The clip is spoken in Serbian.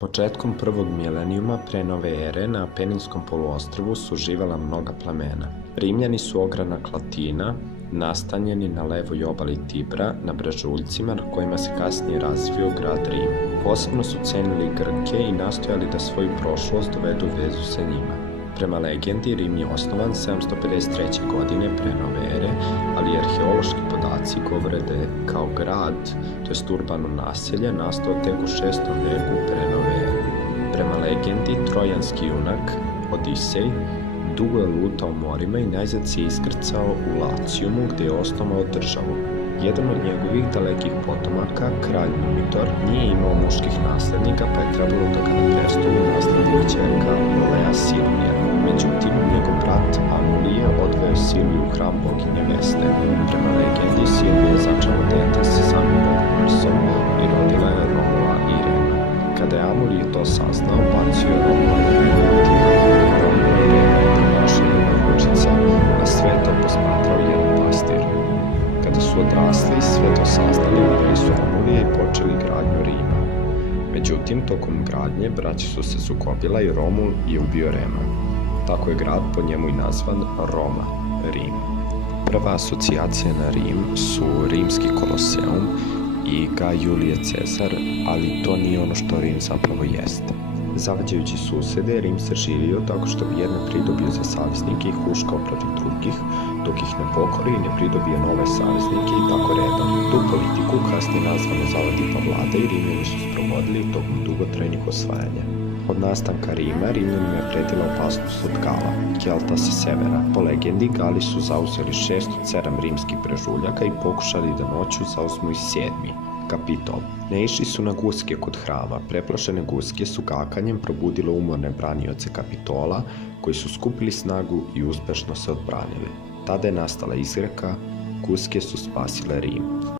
Početkom prvog milenijuma pre nove ere na Apeninskom poluostrvu su živela mnoga plemena. Rimljani su ogranak Latina, nastanjeni na levoj obali Tibra, na brežuljcima na kojima se kasnije razvio grad Rim. Posebno su cenili Grke i nastojali da svoju prošlost dovedu u vezu sa njima. Prema legendi, Rim je osnovan 753. godine pre nove ere, ali arheološki podaci govore da je kao grad, to jest urbano naselje, nastao tek u 6. veku pre nove ere. Prema legendi, trojanski junak, Odisej, dugo je lutao morima i najzad se iskrcao u Lacijumu gde je osnovao državu. Jedan od njegovih dalekih potomaka, kralj Numitor, nije imao muških naslednika pa je trebalo da ga na prestolu nasledi ćerka Lea Silvija. Međutim, njegov brat Amulije odveo Silviju u hram boginje Veste. Prema legendi, Silvija je začela dete sa samim bogom Marsom i rodila je Romula i Rema. Kada je Amulije to saznao, bacio je Romula i Rema u Tibar. Romula i Rema je pronašao devojčica, a sve to posmatrao jedan pastir. Kada su odrasli, sve to saznali, ubili su Amulije i počeli gradnju Rima. Međutim, tokom gradnje, braća su se sukobila i Romul je ubio Rema. Tako je grad po njemu i nazvan Roma, Rim. Prva asocijacija na Rim su rimski Koloseum i Gaj Julije Cezar, ali to nije ono što Rim zapravo jeste. Zavađajući susede, Rim se živio tako što bi jedne pridobio za saveznike i huškao protiv drugih, dok ih ne pokori i ne pridobije nove saveznike i tako redom. Tu politiku, kasnije nazvano Zalatipa vlada, i Rimljani su sprovodili tokom dugotrajnih osvajanja. Od nastanka Rima, Rimljanima je pretila opasnost od Gala, Kelta sa severa. Po legendi, Gali su zauzeli 6 od 7 rimskih brežuljaka i pokušali da noću zauzmu i 7. Kapitol. Naišli su na guske kod hrama. Preplašene guske su kakanjem probudile umorne branioce Kapitola, koji su skupili snagu i uspešno se odbranili. Tada je nastala izreka: guske su spasile Rim.